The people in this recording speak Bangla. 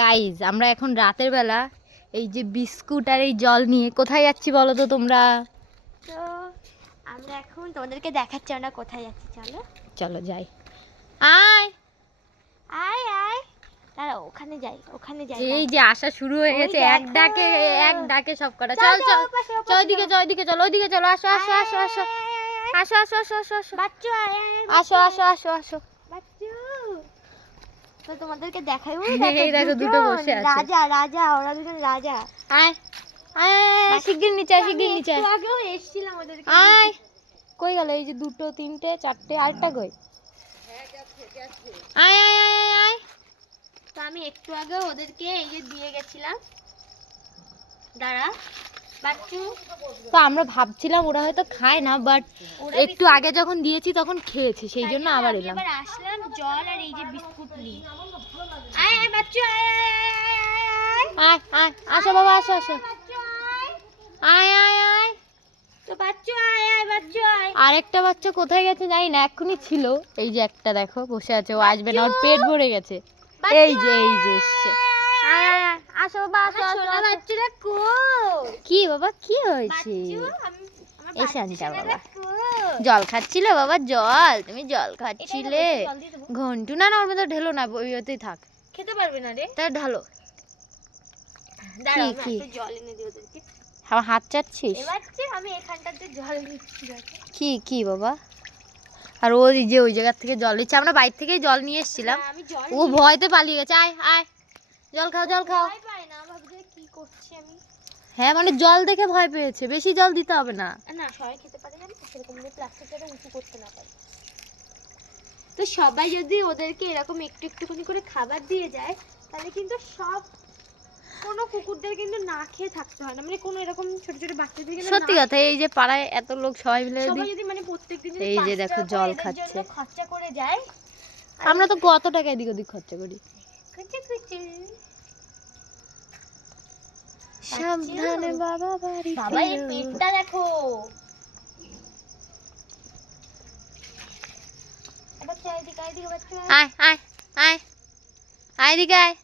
গাইজ আমরা এখন রাতের বেলা এই যে বিস্কুট আর এই জল নিয়ে কোথায় যাচ্ছি বলো তো তোমরা? তো আমরা এখন তোমাদেরকে দেখাচ্ছি আমরা কোথায় যাচ্ছি। চলো চলো যাই। আয় আয় আয়, দাঁড়া ওখানে যাই, ওখানে যাই। এই যে আসা শুরু হয়ে ওই গেছে, এক দেখো। ডাকে সব কটা। চল, চল চল ওপাশে, চল, ওপাশে ওইদিকে চল, ওইদিকে চল, ওইদিকে চলো। আসো আসো আসো আসো আসো আসো আসো আসো আসো বাচ্চু আয় আয়, আসো আসো আসো আসো। বাচ্চু। তো তোমাদেরকে দেখাই, ওই এই দেখো দুটো বসে আছে। রাজা রাজা, ওরা দুজন রাজা। আয় আয় আয়, শিগগির নিচে আয়, শিগগির নিচে আয়। একটু আগেও এসেছিলাম ওদেরকে। আয়, কই গেল? এই যে দুটো, তিনটে, চারটে, আরেকটা কই? আয় আয় আয় আয় আয়। তো আমি একটু আগেও ওদেরকে এই যে দিয়ে গেছিলাম। দাঁড়া বাচ্চু। তো আমরা ভাবছিলাম ওরা হয়তো খায় না, বাট একটু আগে যখন দিয়েছি তখন খেয়েছে, সেই জন্য আবার এলাম। এবার আসলাম জল আর এই যে বিস্কুট নিয়ে। আয় আয় বাচ্চু, আয় আয় আয় আয় আয় আয় আয়, আসো বাবা, আসো আসো। বাচ্চু আয়। আয় আয় আয়। তো বাচ্চু আয় আয়, বাচ্চু আয়। আরেকটা বাচ্চা কোথায় গেছে জানি না, এক্ষুনি ছিল। এই যে একটা দেখো বসে আছে, ও আসবে না, ওর পেট ভরে গেছে। এই যে এসছে। আয় আয় আয়, আসো বাবা, আসো আসো সোনা আসো। বাচ্চুরা কই? কি বাবা, কি হয়েছে? বাচ্চু, আমার এই শান্তা বাচ্চু বাবা কই? জল খাচ্ছিল বাবা, জল। তুমি জল খাচ্ছিলে? এটা জল দিয়ে দেবো। ঘন্টু না, না ওর মধ্যে ঢেলো না, ওই ওতেই থাক। খেতে পারবে না রে। তা ঢালো। দাঁড়াও, কি? আমি একটু জল এনে দিই ওদেরকে। আমার হাত চাচ্ছিস? এবার যে আমি এখানটাতে জল নিচ্ছি, দেখো। কি কি বাবা? আর ও এই যে ওই জায়গা থেকে জল নিচ্ছে, আমরা বাইরে থেকেই জল নিয়ে এসেছিলাম। হ্যাঁ, আমি জল ও ভয়তে পালিয়ে গেছে। আয় আয়, জল খাও, জল খাও। ভয় পাই না, ভাবছে কি করছি আমি। হ্যাঁ মানে জল দেখে ভয় পেয়েছে, বেশি জল দিতে হবে না। না সবাই খেতে পারে, জানো তো, সেরকম প্লাস্টিকটা উঁচু করতে না পারে। তো সবাই যদি ওদেরকে এরকম একটু একটুখানি করে খাবার দিয়ে যায়, তাহলে কিন্তু সব কোনো কুকুরদের কিন্তু না খেয়ে থাকতে হয় না, মানে কোনো এরকম ছোট ছোট বাচ্চাদের কিন্তু সত্যি কথা, এই যে পাড়ায় এত লোক সবাই মিলে যদি, সবাই যদি মানে প্রত্যেকদিন যদি এই যে 5 দেখো টাকা জল করে এদের খাচ্ছে। জন্য খরচা করে যায়। আমরা তো কত টাকা এদিক ওদিক খরচা করি। কুচু কুচু। সাবধানে বাবা বাড়ি বাবা এই ফিরো। পেটটা দেখো। এবার চারিদিকে, চারিদিকে বাচ্চা। আয় আয় আয়, আয় এদিকে আয়।